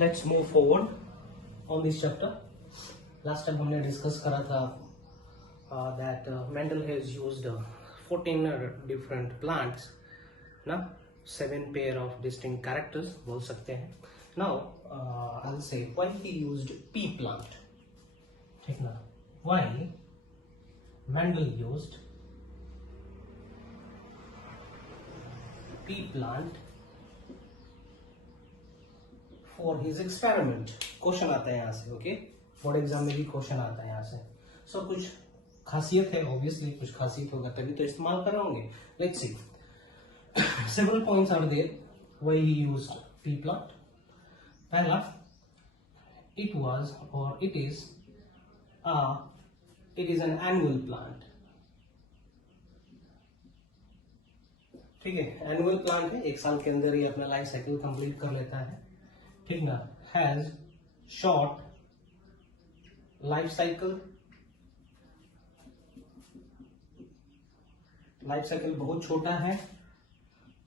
let's move forward on this chapter. Last time हमने discuss करा था that Mendel has used 14 different plants, ना 7 pair of distinct characters बोल सकते हैं. Now I'll say why he used pea plant. ठीक ना, why Mendel used pea plant for his experiment. Question आता है यहाँ से, ओके, बोर्ड एग्जाम में भी क्वेश्चन आता है यहाँ से. सो कुछ खासियत है, ऑब्वियसली कुछ खासियत होगा तभी तो इस्तेमाल कर रहे होंगे. Let's see, several points are there why he used pea plant. पहला, इट वाज और it is an annual plant. ठीक है, एनुअल प्लांट है, एक साल के अंदर ही अपना लाइफ साइकिल कंप्लीट कर लेता है. ठीक ना, हैज शॉर्ट लाइफ साइकिल बहुत छोटा है.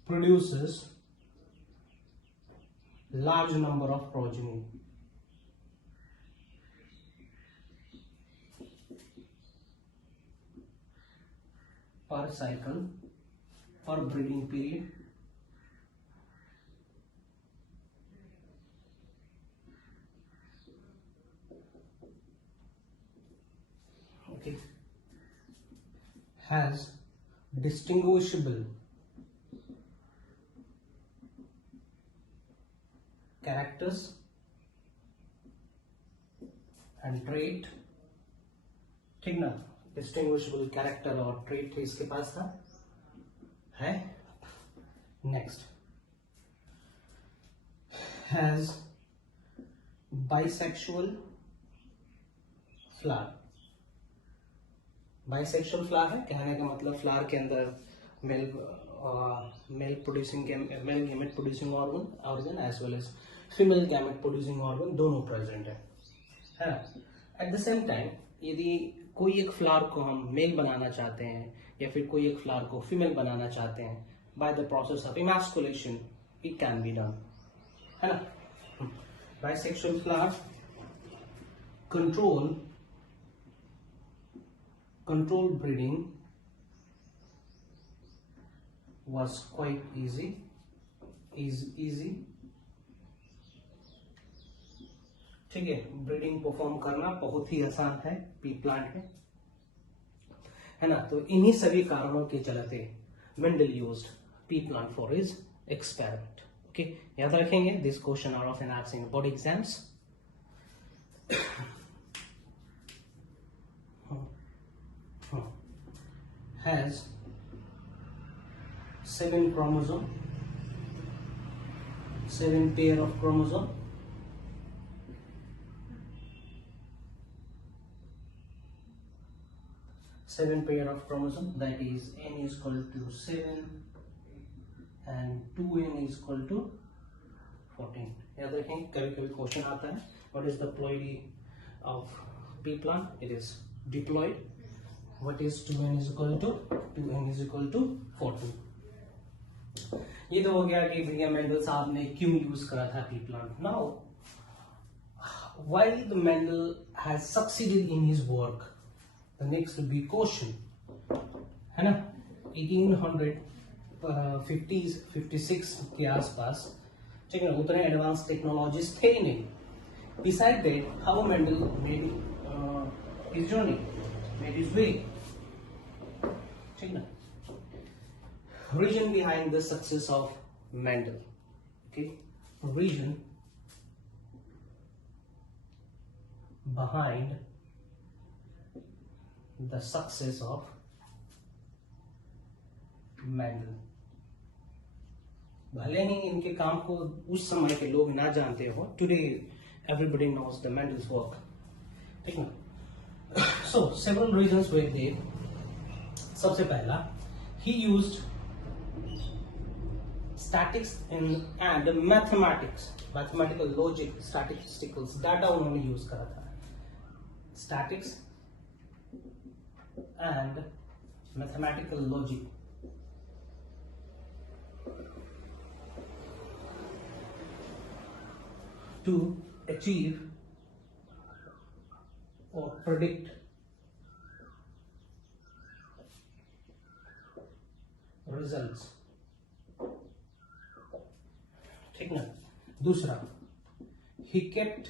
Produces large number of progeny. पर cycle, per breeding period. Okay. Has distinguishable characters and trait. ठीक ना, distinguishable character और trait इसके पास था है. Next, has bisexual flower. Bisexual flower है, कहने का मतलब फ्लावर के अंदर male gamete producing organ as well as female gamete producing organ दोनों प्रेजेंट है. एट द सेम टाइम यदि कोई एक फ्लावर को हम मेल बनाना चाहते हैं या फिर कोई एक फ्लावर को फीमेल बनाना चाहते हैं, by the process of emasculation it can be done, है ना. Bisexual flower, control breeding was quite easy. ठीक है, ब्रीडिंग परफॉर्म करना बहुत ही आसान है पी प्लांट में, है ना. तो इन्हीं सभी कारणों के चलते Mendel used pea plant for his experiment. Okay, याद रखेंगे, this question are often asked in board exams. has 7 chromosome, 7 pair of chromosome. That is n is equal to 7 and 2n is equal to 14. याद रखें, कभी कभी question आता है, what is the ploidy of pea plant? It is diploid. What is 2n is equal to? 2n is equal to 14. ये तो हो गया कि भैया मेंडल साहब ने क्यों यूज करा था P plant. Now why the Mendel has succeeded in his work, the next will be question, है ना. 1856 के आसपास, ठीक है, उतने एडवांस टेक्नोलॉजीज थे ही नहीं. Beside that, how Mendel made his journey, made his way. ठीक ना. Reason behind the success of Mendel. Okay, reason behind the success of Mendel. भले ही इनके काम को उस समय के लोग ना जानते हो, today everybody knows the Mendel's work. ठीक ना. So several reasons were there. सबसे पहला, he used statics and mathematics, mathematical logic, statistical data उन्होंने यूज करा था. Statics and mathematical logic. to achieve or predict results। ठीक ना। दूसरा, he kept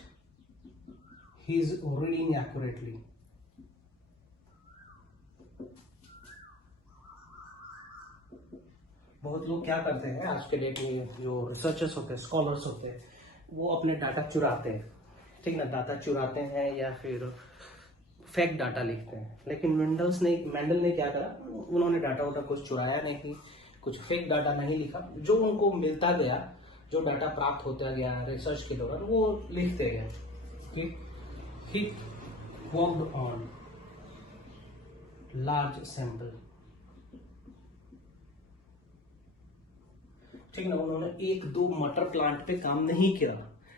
his reading accurately। बहुत लोग क्या करते हैं आज के डेट में, जो रिसर्चर्स होते हैं, स्कॉलर्स होते हैं, वो अपने डाटा चुराते हैं। ठीक ना, डाटा चुराते हैं या फिर फेक डाटा लिखते हैं। लेकिन मेंडल ने क्या करा, उन्होंने डाटा कुछ चुराया नहीं, कुछ फेक डाटा नहीं लिखा। जो उनको मिलता गया, जो डाटा प्राप्त होता गया रिसर्च के दौरान, वो लिखते गए। He worked on large sample। ठीक ना, उन्होंने 1-2 मटर प्लांट पे काम नहीं किया,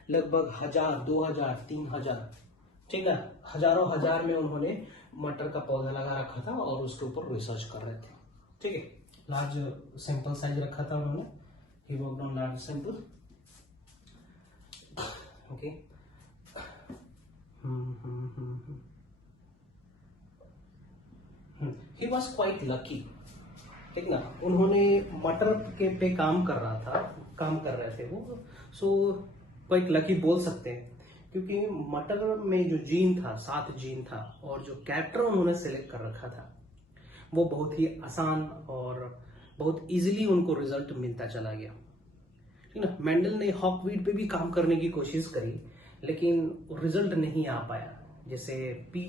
लगभग 1000, 2000, 3000, ठीक है, हजारों हजार में उन्होंने मटर का पौधा लगा रखा था और उसके ऊपर रिसर्च कर रहे थे। ठीक है, लार्ज सैंपल साइज रखा था उन्होंने। He worked on large sample. Okay. He was quite lucky. ठीक ना, उन्होंने मटर के पे काम कर रहे थे वो। सो क्वाइट लकी बोल सकते हैं, क्योंकि मटर में जो जीन था, 7 जीन था, और जो कैरेक्टर उन्होंने सिलेक्ट कर रखा था, वो बहुत ही आसान और बहुत इजीली उनको रिजल्ट मिलता चला गया। ठीक ना। मेंडल ने हॉकवीड पे भी काम करने की कोशिश करी, लेकिन रिजल्ट नहीं आ पाया। जैसे पी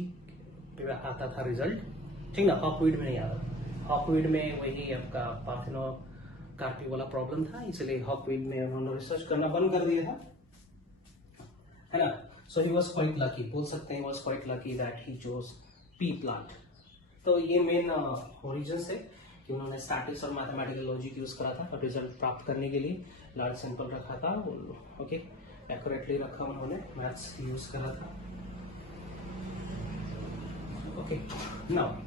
पे आता था रिजल्ट, ठीक ना, हॉकवीड में नहीं आता। हॉकवीड में वही आपका पार्थिनोकार्पी वाला प्रॉब्लम था, इसलिए हॉकवीड में उन्होंने रिसर्च करना बंद कर दिया था, है ना। सो ही वॉज क्वाइट लकी, बोल सकते हैं was quite lucky that he chose P plant. तो ये मेन रीजन है कि उन्होंने स्टैटिक्स और मैथमेटिकल लॉजिक यूज करा था रिजल्ट प्राप्त करने के लिए। लार्ज सैंपल रखा था, ओके, एक्यूरेटली रखा उन्होंने, मैथ्स यूज करा था। Okay, now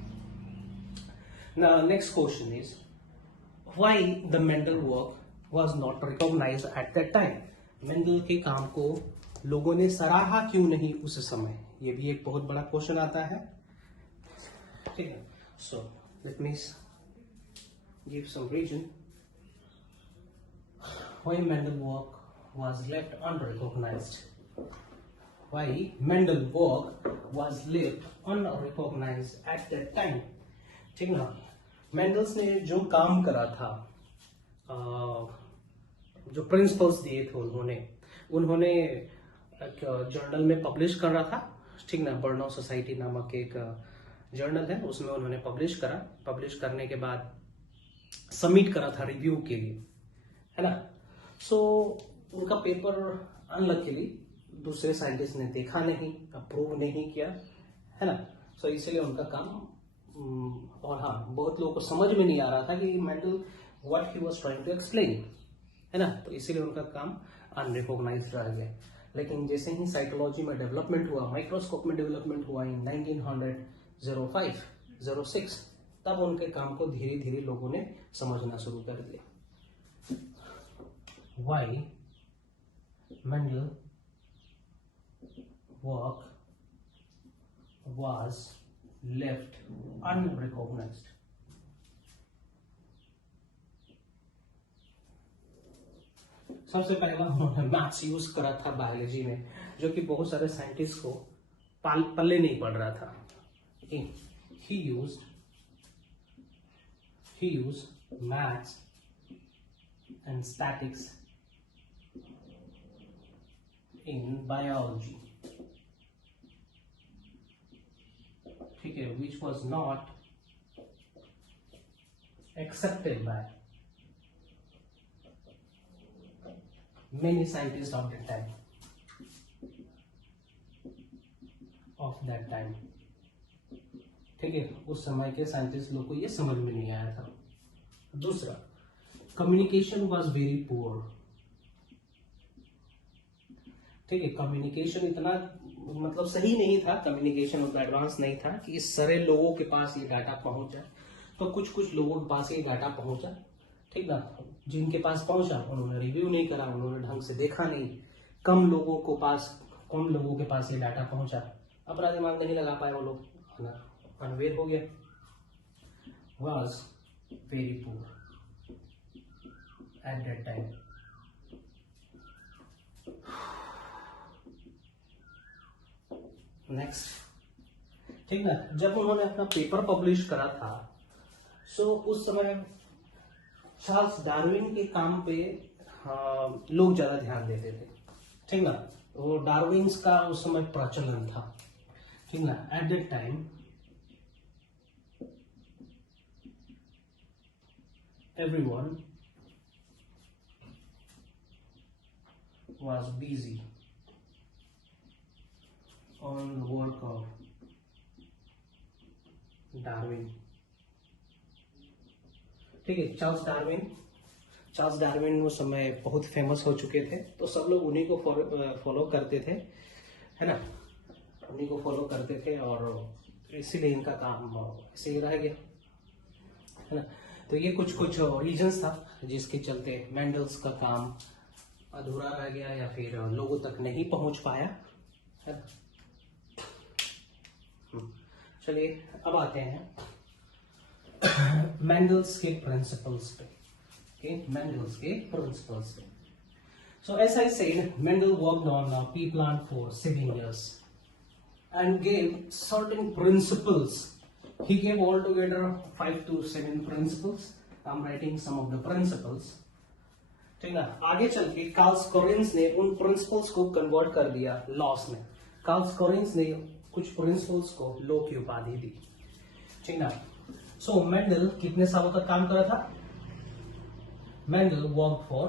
next question is why the Mendel work was not recognised at that time. Mendel के काम को लोगों ने सराहा क्यों नहीं उस समय, ये भी एक बहुत बड़ा क्वेश्चन आता है। ठीक है, so let me give some reason why Mendel work was left unrecognized। Why Mendel work was left unrecognized at that time। ठीक ना, मेंडल्स ने जो काम करा था, जो प्रिंसिपल्स दिए थे उन्होंने एक जर्नल में पब्लिश कर रहा था। ठीक ना, बर्नौ सोसाइटी नामक एक जर्नल है, उसमें उन्होंने पब्लिश करने के बाद सबमिट करा था रिव्यू के लिए, है ना। सो उनका पेपर अनलकीली दूसरे साइंटिस्ट ने देखा नहीं, अप्रूव नहीं किया, है ना। सो इसलिए उनका काम और हाँ, बहुत लोगों को समझ में नहीं आ रहा था कि Mendel what he was trying to explain, है ना। तो इसीलिए उनका काम अनरिकॉग्नाइज्ड रह गया। लेकिन जैसे ही साइकोलॉजी में डेवलपमेंट हुआ, माइक्रोस्कोप में डेवलपमेंट हुआ इन 1905, 06, तब उनके काम को धीरे धीरे लोगों ने समझना शुरू कर दिया। Why Mendel work was left unrecognized। सबसे पहला उन्होंने मैथ्स यूज करा था बायोलॉजी में, जो कि बहुत सारे साइंटिस्ट को पल्ले नहीं पड़ रहा था। He used maths and statics in biology, ठीक है, which was not accepted by many scientists of the time, ठीक है। उस समय के साइंटिस्ट लोग को ये समझ में नहीं आया था। दूसरा, कम्युनिकेशन वाज वेरी पुअर, ठीक है, कम्युनिकेशन इतना मतलब सही नहीं था, कम्युनिकेशन उतना एडवांस नहीं था कि इस सारे लोगों के पास ये डाटा पहुंच जाए। तो कुछ लोगों के पास ये डाटा पहुंचा, ठीक ना, जिनके पास पहुंचा उन्होंने रिव्यू नहीं करा, उन्होंने ढंग से देखा नहीं कम लोगों के पास ये डाटा पहुंचा, अपना दिमाग नहीं लगा पाए वो लोग, अनअवेयर हो गया, was very poor at that time. Next, ठीक ना, जब उन्होंने अपना पेपर पब्लिश करा था, सो उस समय चार्ल्स डार्विन के काम पे लोग ज्यादा ध्यान देते थे, ठीक ना, वो डार्विन्स का उस समय प्रचलन था, ठीक ना, eight that time everyone was busy on the work of Darwin, ठीक है। चार्ल्स डार्विन उस समय बहुत फेमस हो चुके थे, तो सब लोग उन्हीं को फॉलो करते थे, है ना, उन्हीं को फॉलो करते थे, और इसीलिए इनका काम ऐसे ही रह गया, है ना। तो ये कुछ रीजंस था जिसके चलते मेंडल्स का काम अधूरा रह गया या फिर लोगों तक नहीं पहुंच पाया, है ना। चलिए अब आते हैं मेंडल्स के प्रिंसिपल्स पे, मेंडल्स के प्रिंसिपल्स पे। So as I said, Mendel worked on pea plant for 7 years and gave certain principles. He gave altogether 5 to 7 principles. I'm writing some of the principles. ठीक ना, आगे चल के कार्ल्स कोरिन्स ने उन प्रिंसिपल्स को कन्वर्ट कर दिया लॉस में। कार्ल्स कोरिन्स ने कुछ प्रिंसिपल्स को लॉ की उपाधि दी, ठीक ना। सो मेंडल कितने सालों तक काम करा था? Mendel work for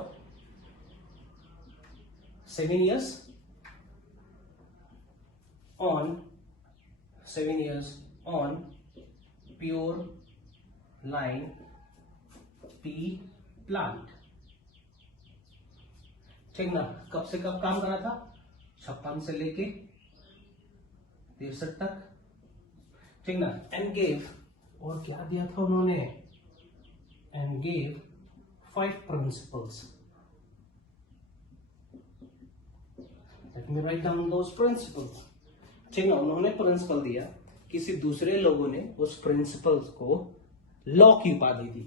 7 years on pure line P plant, ठीक ना। कब से कब काम करा था? 56 से लेके 63 तक, ठीक ना। एंड गेव, और क्या दिया था उन्होंने? And gave 5 principles. Let me write down those principles, ठीक ना। उन्होंने प्रिंसिपल दिया, किसी दूसरे लोगों ने उस प्रिंसिपल्स को लॉ की उपाधि दी,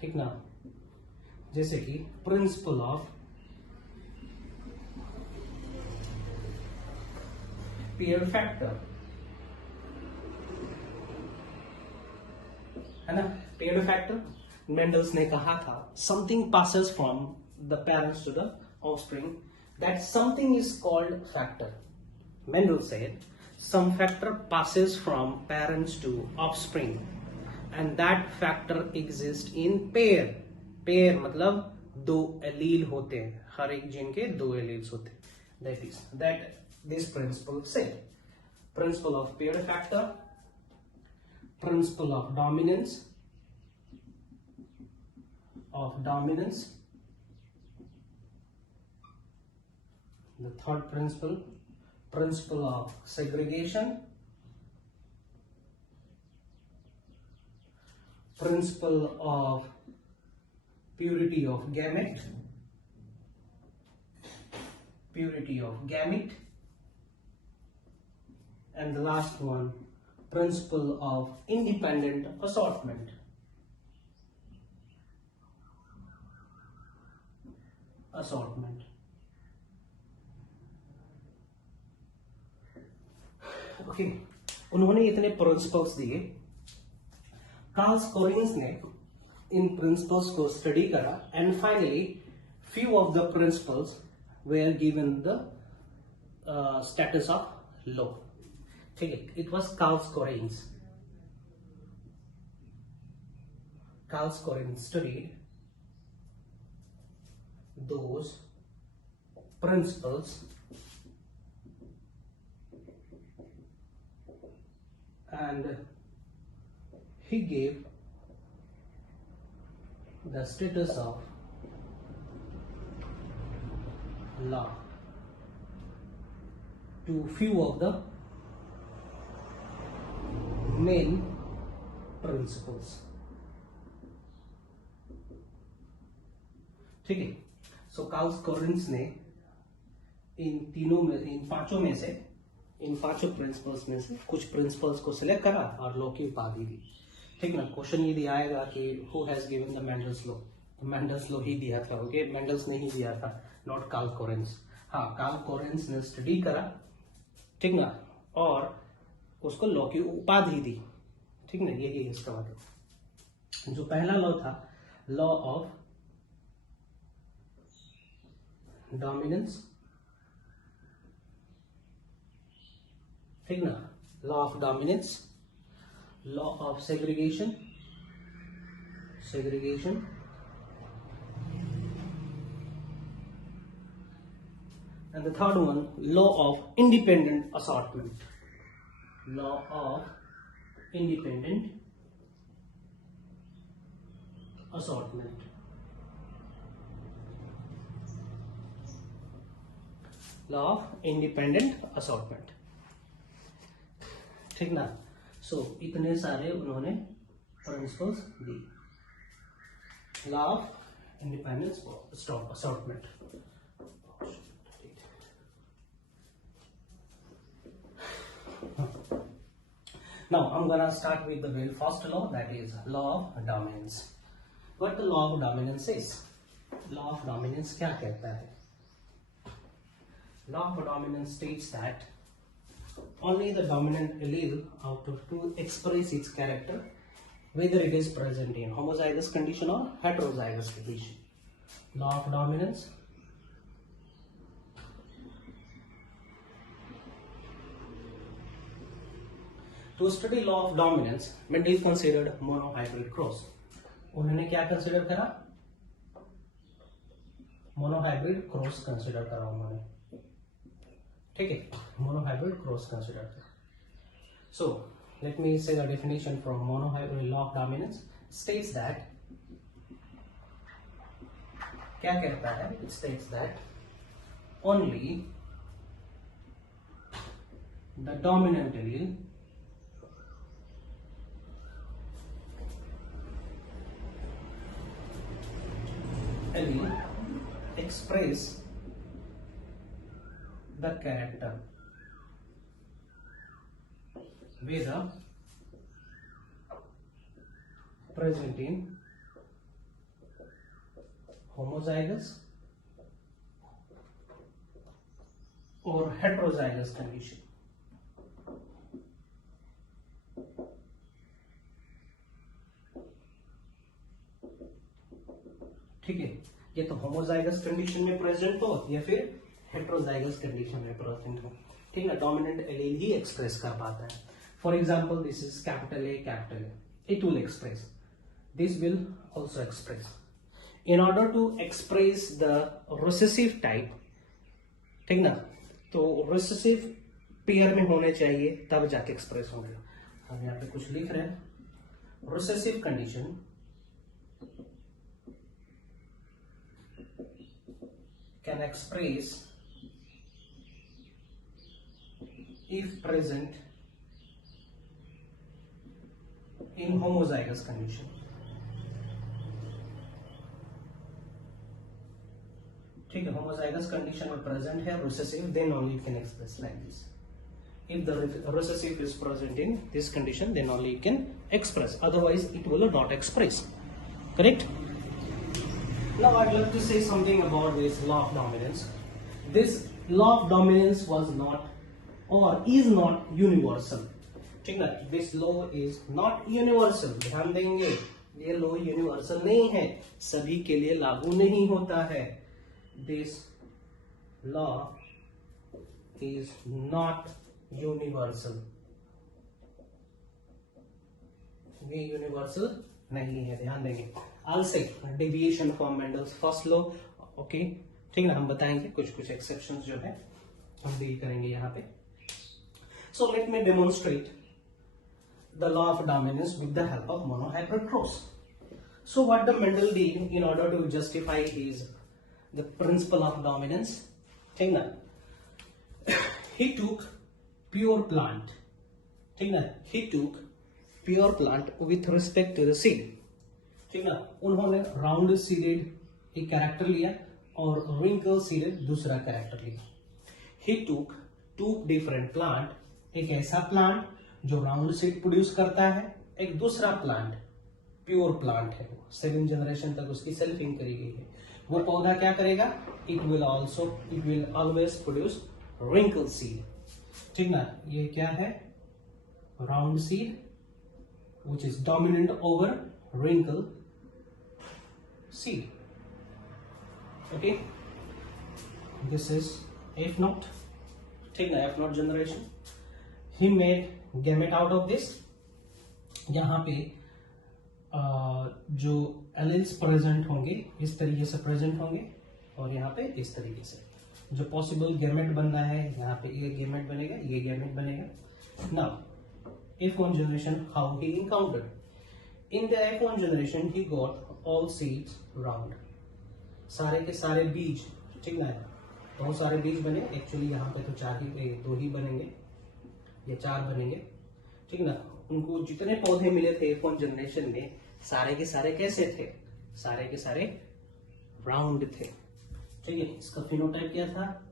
ठीक ना। जैसे कि प्रिंसिपल ऑफ पेयर फैक्टर, है ना। पेयर फैक्टर, मेंडल्स ने कहा था something passes from the parents to the offspring, that something is called factor. Mendel said some factor passes from parents to offspring and that factor exists in pair. pair मतलब 2 allele होते हैं, हर एक gene के 2 alleles होते हैं। that this principle said, principle of pair factor, principle of dominance, the third principle of segregation, principle of purity of gamete, and the last one, principle of independent assortment. Okay, उन्होंने इतने principles दिए। Carl's कोरिन्स ने इन principles को study करा and finally few of the principles were given the status of law, ठीक है। it was Carl Corins studied those principles and he gave the status of law to few of the main principles, ठीक है। सो Carl's कोरिन्स ने इन पांचों principles में से कुछ principles को सिलेक्ट करा और लॉ की उपाधि दी। ठीक ना, क्वेश्चन ये दिया आएगा कि who has given the Mendel's law, Mendel's law ही दिया था। ओके, मेंडल्स ने ही दिया था, नॉट कार्ल कोरेंस। हाँ, कार्ल कोरेंस ने स्टडी करा, ठीक ना, और उसको लॉ की उपाधि दी। ठीक ना, यही इसका मतलब। जो पहला लॉ था, लॉ ऑफ डोमिनेंस, ठीक ना, law of dominance, law of segregation, and the third one, law of independent assortment, law of independent assortment, law of independent assortment। ठीक ना, सो इतने सारे उन्होंने principles the, law of independence assortment. Now I'm gonna start with the very first law, that is law of dominance. What the law of dominance is? Law of dominance क्या कहता है? Law of dominance states that only the dominant allele out of two express its character, whether it is present in homozygous condition or heterozygous condition. Law of dominance. To study law of dominance, Mendel considered monohybrid cross. उन्होंने क्या consider करा? Monohybrid cross consider करा उन्होंने। ठीक है, monohybrid cross consider करा। So let me say the definition from monohybrid law of dominance states that, क्या कहता है? It states that only the dominant allele express the character whether present in homozygous or heterozygous condition। ठीक है, ये तो homozygous condition में present हो या फिर हेट्रोजाइगस कंडीशन में प्रेजेंट हो। ठीक है, डोमिनेंट एलील ही एक्सप्रेस कर पाता है। For example, this is capital A, it will express, this will also express. In order to express the recessive type, ठीक ना, तो रिसेसिव पेयर में होने चाहिए तब जाके एक्सप्रेस होंगे। हम यहाँ पे कुछ लिख रहे हैं, recessive condition can express if present in homozygous condition। ठीक है, homozygous condition में present है recessive, then only it can express like this। If the recessive is present in this condition, then only it can express, otherwise it will not express। Correct? Now I'd like to say something about this law of dominance. This law of dominance was not or is not universal। ठीक ना, this law is not universal। ध्यान देंगे, ये law universal नहीं है, सभी के लिए लागू नहीं होता है। This law is not universal, ये यूनिवर्सल नहीं है, ध्यान देंगे। I'll say deviation from Mendel's first law, okay, ठीक ना, हम बताएंगे कुछ एक्सेप्शंस जो है हम डील करेंगे यहाँ पे। So let me demonstrate the law of dominance with the help of monohybrid cross। So what the Mendel did in order to justify the principle of dominance, ठीक ना, he took pure plant, ठीक ना, he took pure plant with respect to the seed। ठीक ना, उन्होंने round seeded एक character लिया और रिंकल सीडेड दूसरा कैरेक्टर लिया। ही टूक 2 डिफरेंट प्लांट, एक ऐसा प्लांट जो राउंड सीड प्रोड्यूस करता है, एक दूसरा प्लांट प्योर प्लांट है, वो 7 जनरेशन तक उसकी सेल्फिंग करी गई है। वो पौधा क्या करेगा, it will always produce wrinkle seed, ठीक ना। ये क्या है, round seed which is dominant over wrinkle seed. Okay, this is F0, ठीक ना, F0 generation. He made gamete out of this. यहाँ पे जो एलिल्स प्रेजेंट होंगे इस तरीके से प्रेजेंट होंगे, और यहाँ पे इस तरीके से जो पॉसिबल गैमेट बनना है, यहाँ पे ये गैमेट बनेगा, ये गैमेट बनेगा। Now F1 generation, how he encountered. In the F1 generation, he got all seeds round. सारे के सारे बीज, ठीक ना, बहुत सारे बीज बने। एक्चुअली यहाँ पे तो 2 ही बनेंगे या 4 बनेंगे, ठीक ना। उनको जितने पौधे मिले थे F1 जनरेशन में, सारे के सारे कैसे थे, सारे के सारे राउंड थे, ठीक है। इसका फिनोटाइप क्या था,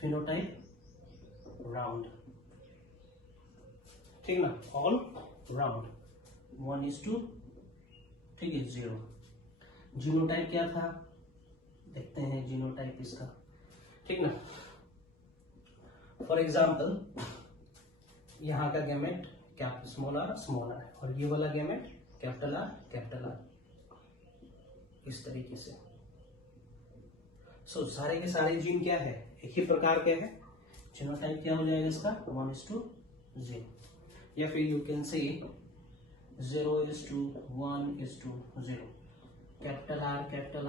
फिनोटाइप राउंड, ठीक ना, ऑल राउंड 1:2, ठीक है, 0। जीनोटाइप क्या था, देखते हैं जीनोटाइप इसका, ठीक ना। फॉर एग्जाम्पल यहाँ का गैमेट स्मॉल आर है, और ये वाला गैमेट कैपिटल आर, इस तरीके से। सो सारे के सारे जीन क्या है, एक ही प्रकार के हैं। जीनोटाइप क्या हो जाएगा इसका, 1:0, या फिर you can say 0:1:0, capital R capital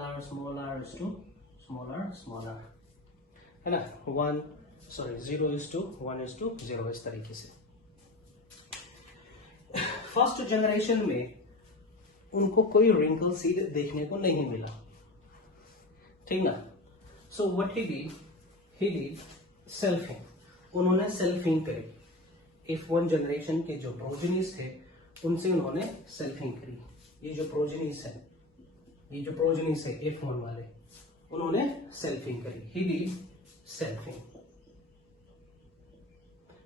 R, small R, है ना, 0:1:0, इस तरीके से। फर्स्ट जनरेशन में उनको कोई रिंकल सीड देखने को नहीं मिला, ठीक ना। So what he did selfing, उन्होंने सेल्फिंग करी। F1 जनरेशन के जो प्रोजेनिस थे उनसे उन्होंने सेल्फिंग करी। ये जो प्रोजेनिस है F1 वाले, उन्होंने सेल्फिंग करी। ही डिड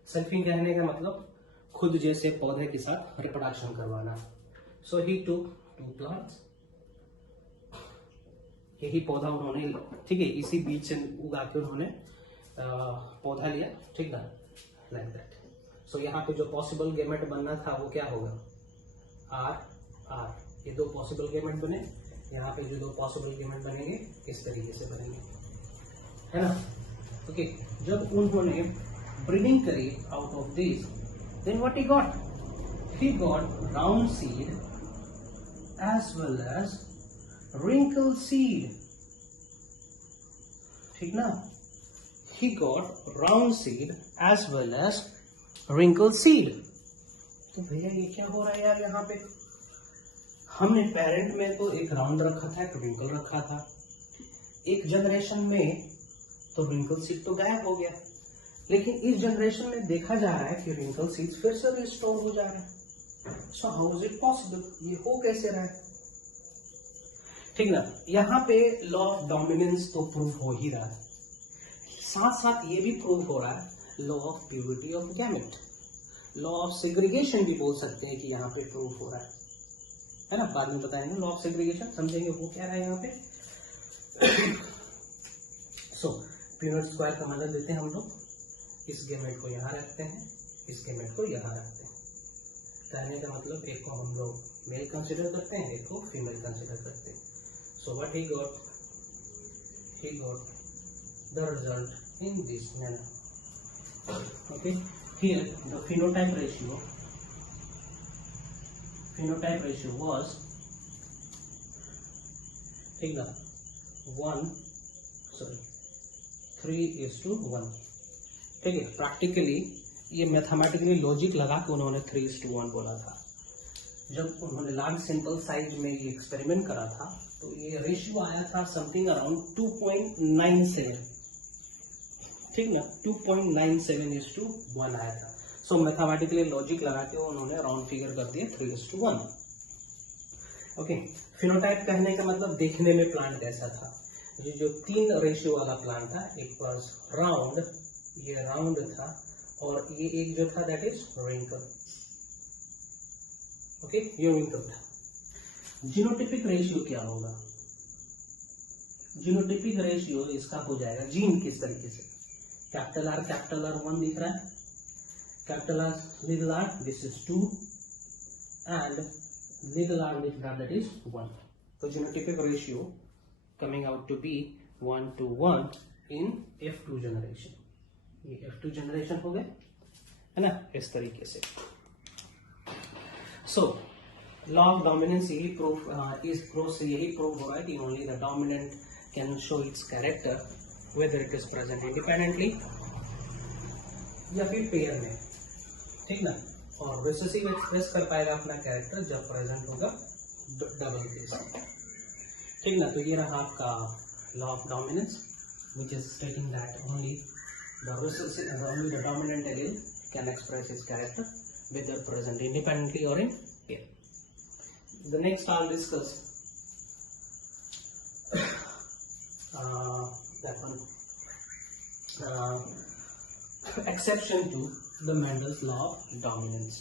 सेल्फिंग कहने का मतलब खुद जैसे पौधे के साथ रिप्रोडक्शन करवाना। सो ही टूक 2 प्लांट्स, यही पौधा उन्होंने, ठीक है, इसी बीज से उगा के उन्होंने पौधा लिया, ठीक ना, लाइक दैट। सो यहाँ पे जो पॉसिबल गैमेट बनना था वो क्या होगा, आर, ये 2 पॉसिबल गैमेट बने। यहाँ पे जो 2 पॉसिबल गैमेट बनेंगे इस तरीके से बनेंगे, है ना। ओके, जब उन्होंने ब्रीडिंग करी out of this, then what he got round seed as well as wrinkle seed, ठीक ना। he got round seed as well as wrinkle seed। तो भैया ये क्या हो रहा है यार, यहाँ पे हमने पेरेंट में तो एक राउंड रखा था, एक रिंकल रखा था। एक जनरेशन में तो रिंकल सीड तो गायब हो गया, लेकिन इस जनरेशन में देखा जा रहा है कि रिंकल सीड फिर से रिस्टोर हो जा रहा है। So how is it possible, ये हो कैसे रहा है, ठीक ना। यहाँ पे लॉ ऑफ डोमिनेंस तो प्रूव हो ही रहा है, साथ साथ ये भी प्रूव हो रहा है law of purity of gamete, law of segregation भी बोल सकते हैं कि यहाँ पे प्रूव हो रहा है ना। बाद में बताएंगे लॉ ऑफ सेग्रीगेशन, समझेंगे वो क्या रहा है यहाँ पे। सो पीनट स्क्वायर का मतलब देते हैं हम लोग, इस गैमेट को यहाँ रखते हैं, इस गैमेट को यहाँ रखते हैं। कहने का मतलब एक को हम लोग मेल कंसिडर करते हैं, एक को फीमेल कंसिडर करते हैं। So what he got the result in this manner. Okay, here the phenotype ratio was, ठीक ना, 3:1, ठीक है। प्रैक्टिकली ये मैथमेटिकली लॉजिक लगा के उन्होंने 3:1 बोला था। जब उन्होंने लार्ज सैंपल साइज में ये एक्सपेरिमेंट करा था तो ये रेशियो आया था समथिंग अराउंड 2.97, ठीक ना, 2.97:1 आया था। सो मैथमेटिकली लॉजिक लगा के उन्होंने राउंड फिगर कर दिया 3:1। ओके, फिनोटाइप कहने का मतलब देखने में प्लांट कैसा था। ये जो 3 रेशियो वाला प्लान था, एक वाज राउंड, ये राउंड था, और ये एक जो था दैट इज रिंकल. ओके, ये रिंकल था. जीनोटिपिक रेशियो क्या होगा? जीनोटिपिक रेशियो इसका हो जाएगा जीन किस तरीके से, कैपिटल आर 1 दिख रहा है, capital R little R this is 2 and little R that is 1. तो genotypic ratio coming out to be 1 to 1 in F2 generation. ये F2 generation हो गए, है ना, इस तरीके से. So law of dominance यही proof यही proof हो रहा है कि only the dominant can show its character whether it is present independently या फिर पेयर में, ठीक ना. और रिसेसिव एक्सप्रेस कर पाएगा अपना कैरेक्टर जब प्रेजेंट होगा डबल केस, ठीक ना. तो ये रहा आपका law of dominance which is stating that only the dominant allele can express it's character whether present independently or in pair. The next I'll discuss that one, exception to the Mendel's law of dominance.